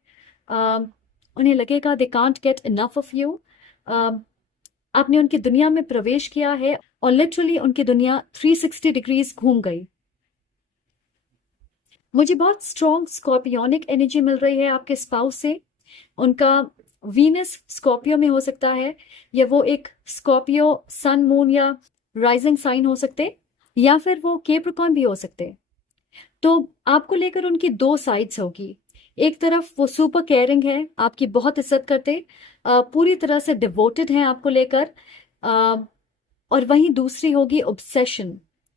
उन्हें लगेगा they can't get enough of you. आपने उनकी दुनिया में प्रवेश किया है और लिटरली उनकी दुनिया 360 डिग्रीज घूम गई। मुझे बहुत स्ट्रॉन्ग स्कॉर्पियोनिक एनर्जी मिल रही है आपके स्पाउस से। उनका वीनस स्कॉर्पियो में हो सकता है, या वो एक स्कॉर्पियो सन मून या राइजिंग साइन हो सकते, या फिर वो कैप्रिकॉर्न भी हो सकते। तो आपको लेकर उनकी दो साइड्स होगी, एक तरफ वो सुपर केयरिंग है, आपकी बहुत इज्जत करते, पूरी तरह से डिवोटेड हैं आपको लेकर, और वहीं दूसरी होगी ऑब्सेशन,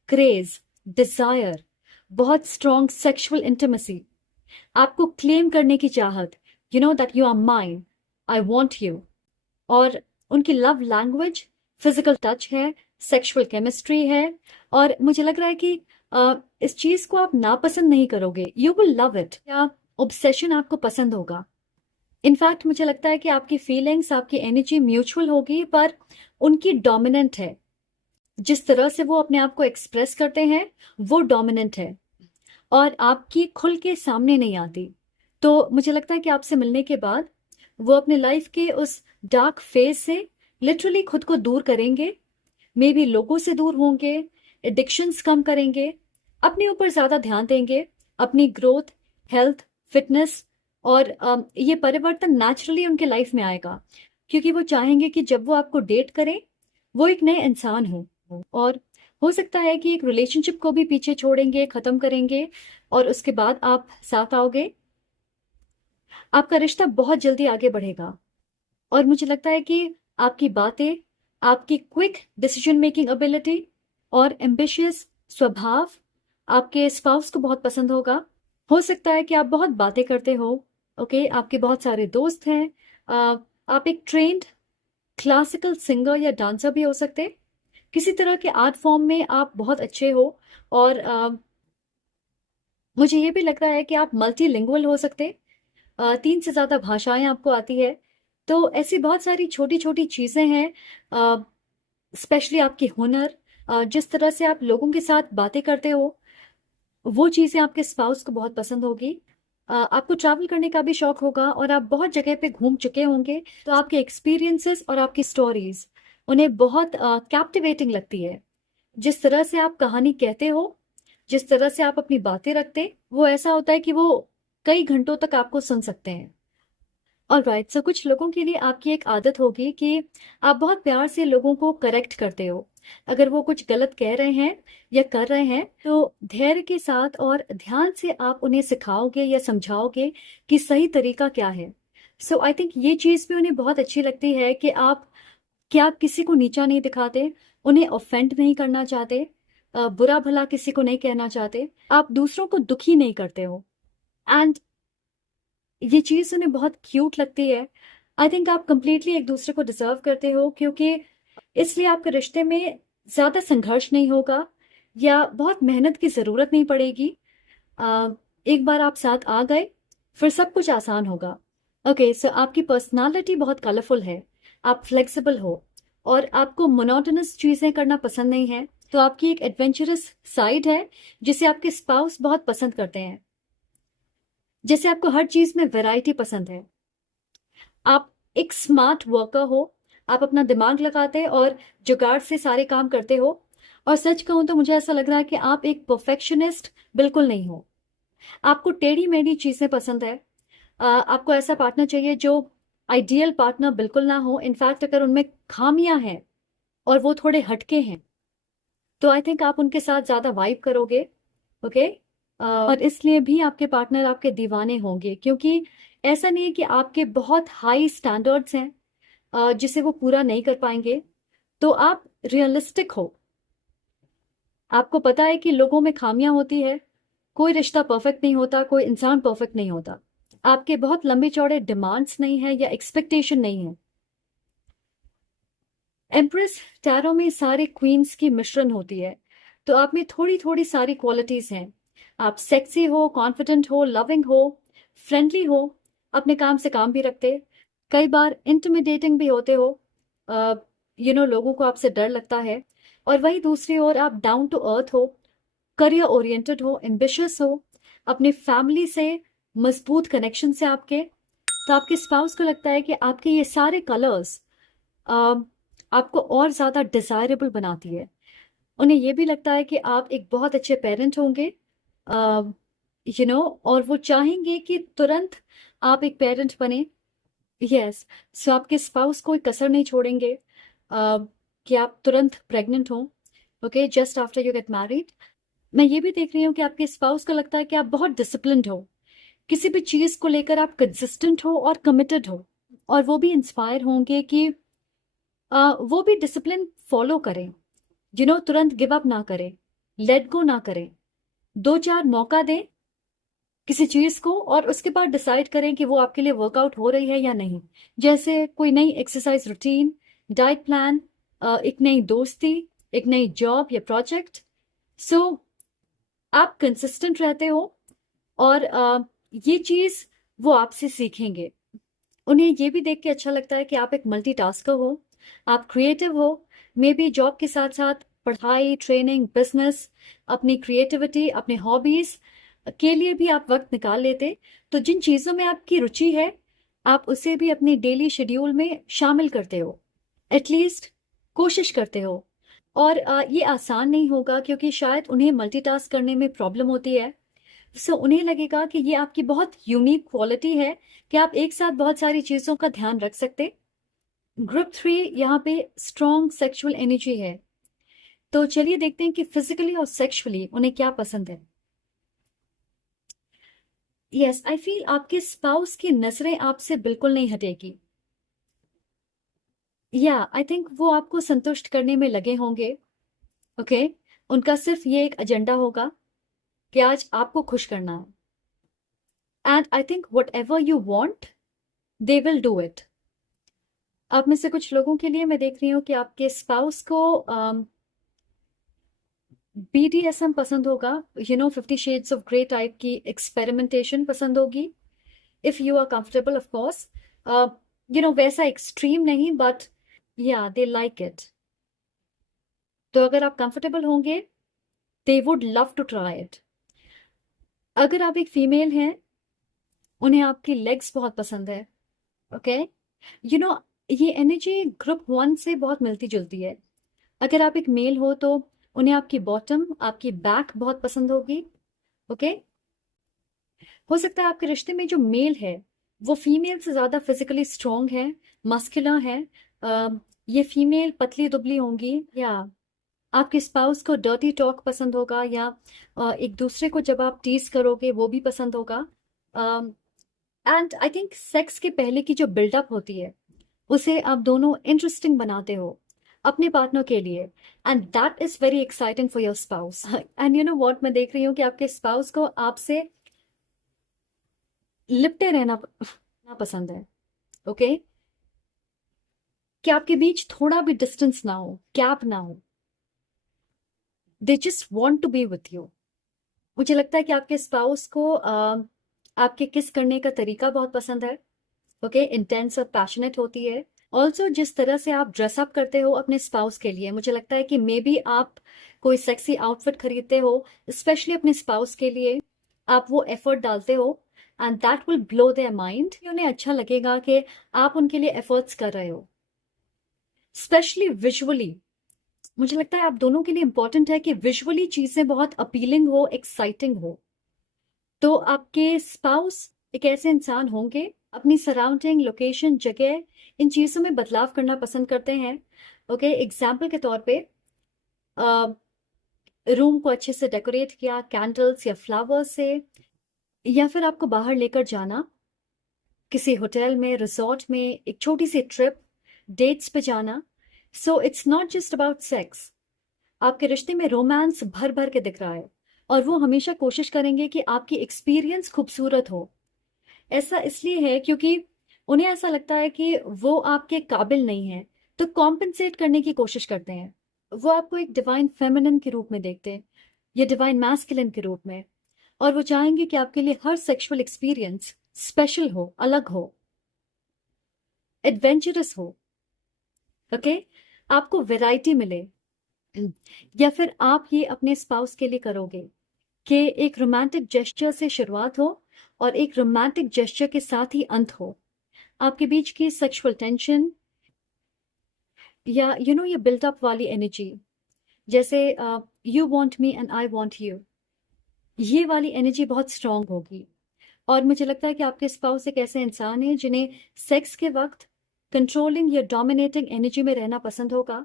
क्रेज, डिजायर, बहुत स्ट्रॉन्ग सेक्सुअल इंटीमेसी, आपको क्लेम करने की चाहत, you know that you are mine, I want you. और उनकी लव लैंग्वेज फिजिकल टच है, सेक्सुअल केमिस्ट्री है, और मुझे लग रहा है कि इस चीज को आप नापसंद नहीं करोगे, यू विल लव इट, या ऑब्सेशन आपको पसंद होगा। इनफैक्ट मुझे लगता है कि आपकी फीलिंग्स, आपकी एनर्जी म्यूचुअल होगी, पर उनकी डोमिनेंट है, जिस तरह से वो अपने आप को एक्सप्रेस करते हैं वो डोमिनेंट है, और आपकी खुल के सामने नहीं आती। तो मुझे लगता है कि आपसे मिलने के बाद वो अपने लाइफ के उस डार्क फेज से लिटरली खुद को दूर करेंगे, मे बी लोगों से दूर होंगे, एडिक्शंस कम करेंगे, अपने ऊपर ज्यादा ध्यान देंगे, अपनी ग्रोथ, हेल्थ, फिटनेस, और ये परिवर्तन नेचुरली उनके लाइफ में आएगा, क्योंकि वो चाहेंगे कि जब वो आपको डेट करें वो एक नए इंसान हो, और हो सकता है कि एक रिलेशनशिप को भी पीछे छोड़ेंगे, खत्म करेंगे, और उसके बाद आप साथ आओगे। आपका रिश्ता बहुत जल्दी आगे बढ़ेगा, और मुझे लगता है कि आपकी बातें, आपकी क्विक डिसीजन मेकिंग एबिलिटी और एम्बिशियस स्वभाव आपके स्पाउस को बहुत पसंद होगा। हो सकता है कि आप बहुत बातें करते हो, ओके, आपके बहुत सारे दोस्त हैं, आप एक ट्रेंड क्लासिकल सिंगर या डांसर भी हो सकते, किसी तरह के आर्ट फॉर्म में आप बहुत अच्छे हो, और मुझे ये भी लग रहा है कि आप मल्टीलिंगुअल हो सकते, 3 से ज्यादा भाषाएं आपको आती है। तो ऐसी बहुत सारी छोटी छोटी चीजें हैं, स्पेशली आपकी हुनर, जिस तरह से आप लोगों के साथ बातें करते हो, वो चीजें आपके स्पाउस को बहुत पसंद होगी। आपको ट्रैवल करने का भी शौक होगा, और आप बहुत जगह पे घूम चुके होंगे, तो आपके एक्सपीरियंसेस और आपकी स्टोरीज उन्हें बहुत कैप्टिवेटिंग लगती है। जिस तरह से आप कहानी कहते हो, जिस तरह से आप अपनी बातें रखते, वो ऐसा होता है कि वो कई घंटों तक आपको सुन सकते हैं। ऑलराइट, सो कुछ लोगों के लिए आपकी एक आदत होगी कि आप बहुत प्यार से लोगों को करेक्ट करते हो। अगर वो कुछ गलत कह रहे हैं या कर रहे हैं, तो धैर्य के साथ और ध्यान से आप उन्हें सिखाओगे या समझाओगे कि सही तरीका क्या है। सो आई थिंक ये चीज़ भी उन्हें बहुत अच्छी लगती है कि आप किसी को नीचा नहीं दिखाते, उन्हें ऑफेंड नहीं करना चाहते, बुरा भला किसी को नहीं कहना चाहते, आप दूसरों को दुखी नहीं करते हो, एंड ये चीज उन्हें बहुत क्यूट लगती है। आई थिंक आप कंप्लीटली एक दूसरे को डिजर्व करते हो, क्योंकि इसलिए आपके रिश्ते में ज्यादा संघर्ष नहीं होगा या बहुत मेहनत की जरूरत नहीं पड़ेगी। एक बार आप साथ आ गए, फिर सब कुछ आसान होगा। ओके, सो आपकी पर्सनालिटी बहुत कलरफुल है, आप फ्लेक्सिबल हो, और आपको मोनोटोनस चीजें करना पसंद नहीं है, तो आपकी एक एडवेंचरस साइड है जिसे आपके स्पाउस बहुत पसंद करते हैं। जैसे आपको हर चीज में वैरायटी पसंद है, आप एक स्मार्ट वर्कर हो, आप अपना दिमाग लगाते और जुगाड़ से सारे काम करते हो, और सच कहूं तो मुझे ऐसा लग रहा है कि आप एक परफेक्शनिस्ट बिल्कुल नहीं हो। आपको टेढ़ी मेढ़ी चीजें पसंद है, आपको ऐसा पार्टनर चाहिए जो आइडियल पार्टनर बिल्कुल ना हो, इनफैक्ट अगर उनमें खामियां हैं और वो थोड़े हटके हैं, तो आई थिंक आप उनके साथ ज्यादा वाइब करोगे। ओके, और इसलिए भी आपके पार्टनर आपके दीवाने होंगे, क्योंकि ऐसा नहीं है कि आपके बहुत हाई स्टैंडर्ड्स हैं जिसे वो पूरा नहीं कर पाएंगे, तो आप रियलिस्टिक हो, आपको पता है कि लोगों में खामियां होती है, कोई रिश्ता परफेक्ट नहीं होता, कोई इंसान परफेक्ट नहीं होता, आपके बहुत लंबे चौड़े डिमांड्स नहीं है या एक्सपेक्टेशन नहीं है। एम्प्रेस टैरो में सारे क्वींस की मिश्रण होती है, तो आप में थोड़ी थोड़ी सारी क्वालिटीज हैं। आप सेक्सी हो, कॉन्फिडेंट हो, लविंग हो, फ्रेंडली हो, अपने काम से काम भी रखते, कई बार इंटिमिडेटिंग भी होते हो, लोगों को आपसे डर लगता है, और वही दूसरी ओर आप डाउन टू अर्थ हो, करियर ओरिएंटेड हो, एम्बिशियस हो, अपनी फैमिली से मजबूत कनेक्शन से आपके, तो आपके स्पाउस को लगता है कि आपके ये सारे कलर्स आपको और ज्यादा डिजायरेबल बनाती है। उन्हें ये भी लगता है कि आप एक बहुत अच्छे पेरेंट होंगे, और वो चाहेंगे कि तुरंत आप एक पेरेंट बने। यस, सो आपके स्पाउस कोई कसर नहीं छोड़ेंगे कि आप तुरंत प्रेग्नेंट हो, okay, just after you get married. मैं ये भी देख रही हूँ कि आपके स्पाउस को लगता है कि आप बहुत डिसिप्लिन्ड हो, किसी भी चीज को लेकर आप कंसिस्टेंट हो और कमिटेड हो, और वो भी इंस्पायर होंगे कि वो भी डिसिप्लिन फॉलो करें, तुरंत गिव अप ना करें, लेट गो ना करें, 2-4 मौका दें किसी चीज को, और उसके बाद डिसाइड करें कि वो आपके लिए वर्कआउट हो रही है या नहीं। जैसे कोई नई एक्सरसाइज रूटीन, डाइट प्लान, एक नई दोस्ती, एक नई जॉब या प्रोजेक्ट। सो आप कंसिस्टेंट रहते हो, और ये चीज वो आपसे सीखेंगे। उन्हें ये भी देख के अच्छा लगता है कि आप एक मल्टीटास्कर हो, आप क्रिएटिव हो, मे बी जॉब के साथ साथ पढ़ाई, ट्रेनिंग, बिजनेस, अपनी क्रिएटिविटी, अपने हॉबीज के लिए भी आप वक्त निकाल लेते। तो जिन चीज़ों में आपकी रुचि है, आप उसे भी अपनी डेली शेड्यूल में शामिल करते हो, एटलीस्ट कोशिश करते हो। और ये आसान नहीं होगा, क्योंकि शायद उन्हें मल्टीटास्क करने में प्रॉब्लम होती है। सो उन्हें लगेगा कि ये आपकी बहुत यूनिक क्वालिटी है कि आप एक साथ बहुत सारी चीज़ों का ध्यान रख सकते। ग्रुप 3 यहाँ पे स्ट्रॉन्ग सेक्सुअल एनर्जी है। तो चलिए देखते हैं कि फिजिकली और सेक्सुअली उन्हें क्या पसंद है। यस, आई फील आपके स्पाउस की नजरें आपसे बिल्कुल नहीं हटेगी। या आई थिंक वो आपको संतुष्ट करने में लगे होंगे। ओके, उनका सिर्फ ये एक एजेंडा होगा कि आज आपको खुश करना है। And I think what ever you want they will do it. आप में से कुछ लोगों के लिए मैं देख रही हूँ कि आपके स्पाउस को BDSM पसंद होगा, 50 शेड्स ऑफ ग्रे टाइप की एक्सपेरिमेंटेशन पसंद होगी, if you are comfortable of course. वैसा एक्सट्रीम नहीं, but yeah they like it. तो अगर आप कंफर्टेबल होंगे, they would love to try it. अगर आप एक फीमेल हैं, उन्हें आपकी लेग्स बहुत पसंद है। ओके, ये एनर्जी ग्रुप 1 से बहुत मिलती जुलती है। अगर आप एक मेल हो तो उन्हें आपकी बॉटम, आपकी बैक बहुत पसंद होगी। ओके, हो सकता है आपके रिश्ते में जो मेल है वो फीमेल से ज्यादा फिजिकली स्ट्रांग है, मस्कुलर है। ये फीमेल पतली दुबली होंगी, या आपके स्पाउस को डर्टी टॉक पसंद होगा, या एक दूसरे को जब आप टीज करोगे वो भी पसंद होगा। एंड आई थिंक सेक्स के पहले की जो बिल्डअप होती है, उसे आप दोनों इंटरेस्टिंग बनाते हो अपने पार्टनर के लिए, and that is very exciting for your spouse. And you know what, मैं देख रही हूँ कि आपके स्पाउस को आपसे लिपटे रहना पसंद है। ओके, कि आपके बीच थोड़ा भी डिस्टेंस ना हो, गैप ना हो, they just want to be with you. मुझे लगता है कि आपके स्पाउस को आपके किस करने का तरीका बहुत पसंद है। ओके, इंटेंस और पैशनेट होती है। ऑल्सो जिस तरह से आप ड्रेसअप करते हो अपने स्पाउस के लिए, मुझे लगता है कि मे बी आप कोई सेक्सी आउटफिट खरीदते हो स्पेशली अपने स्पाउस के लिए, आप वो एफर्ट डालते हो, and that will blow their mind. उन्हें अच्छा लगेगा कि आप उनके लिए एफर्ट्स कर रहे हो, स्पेशली विजुअली। मुझे लगता है आप दोनों के लिए इंपॉर्टेंट है कि विजुअली चीजें बहुत अपीलिंग हो, एक्साइटिंग हो। तो आपके स्पाउस एक ऐसे इंसान होंगे, अपनी सराउंडिंग, लोकेशन, जगह, इन चीजों में बदलाव करना पसंद करते हैं। ओके, एग्जाम्पल के तौर पे रूम को अच्छे से डेकोरेट किया कैंडल्स या फ्लावर्स से, या फिर आपको बाहर लेकर जाना किसी होटल में, रिजॉर्ट में, एक छोटी सी ट्रिप, डेट्स पे जाना। So it's not just about sex, आपके रिश्ते में रोमांस भर भर के दिख रहा है, और वो हमेशा कोशिश करेंगे कि आपकी एक्सपीरियंस खूबसूरत हो। ऐसा इसलिए है क्योंकि उन्हें ऐसा लगता है कि वो आपके काबिल नहीं है, तो कॉम्पेंसेट करने की कोशिश करते हैं। वो आपको एक डिवाइन फेमिनिन के रूप में देखते हैं, या डिवाइन मैस्कुलिन के रूप में, और वो चाहेंगे कि आपके लिए हर सेक्सुअल एक्सपीरियंस स्पेशल हो, अलग हो, एडवेंचरस हो। ओके, आपको वैरायटी मिले। या फिर आप ये अपने स्पाउस के लिए करोगे कि एक रोमांटिक जेस्चर से शुरुआत हो और एक रोमांटिक जेस्चर के साथ ही अंत हो। आपके बीच की सेक्सुअल टेंशन या ये बिल्टअप वाली एनर्जी, जैसे you want me and I want you, ये वाली एनर्जी बहुत स्ट्रांग होगी। और मुझे लगता है कि आपके स्पाउस एक ऐसे इंसान है जिन्हें सेक्स के वक्त कंट्रोलिंग या डोमिनेटिंग एनर्जी में रहना पसंद होगा।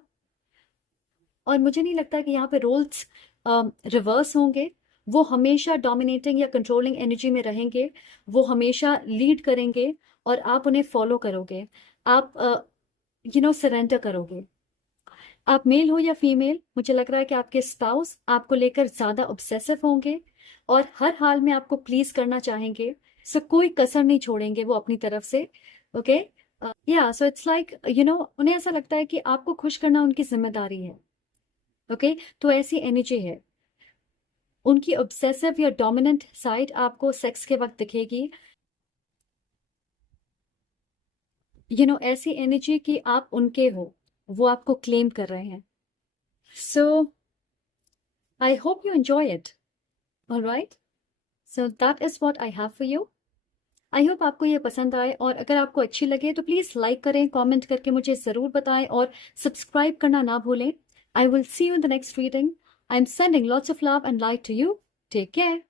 और मुझे नहीं लगता कि यहाँ पे रोल्स रिवर्स होंगे। वो हमेशा डोमिनेटिंग या कंट्रोलिंग एनर्जी में रहेंगे, वो हमेशा लीड करेंगे और आप उन्हें फॉलो करोगे, आप सरेंडर करोगे। आप मेल हो या फीमेल, मुझे लग रहा है कि आपके स्पाउस आपको लेकर ज्यादा ऑब्सेसिव होंगे और हर हाल में आपको प्लीज करना चाहेंगे, सो कोई कसर नहीं छोड़ेंगे वो अपनी तरफ से। ओके, या सो इट्स लाइक उन्हें ऐसा लगता है कि आपको खुश करना उनकी जिम्मेदारी है। ओके, तो ऐसी एनर्जी है उनकी। ऑब्सेसिव या डोमिनेंट साइड आपको सेक्स के वक्त दिखेगी। ऐसी एनर्जी कि आप उनके हो, वो आपको क्लेम कर रहे हैं। So I hope you enjoy it. Alright, so that is what I have for you. I hope आपको ये पसंद आए, और अगर आपको अच्छी लगे तो प्लीज लाइक करें, कमेंट करके मुझे जरूर बताएं और सब्सक्राइब करना ना भूलें। I will see you in the next reading. I am sending lots of love and light to you. Take care.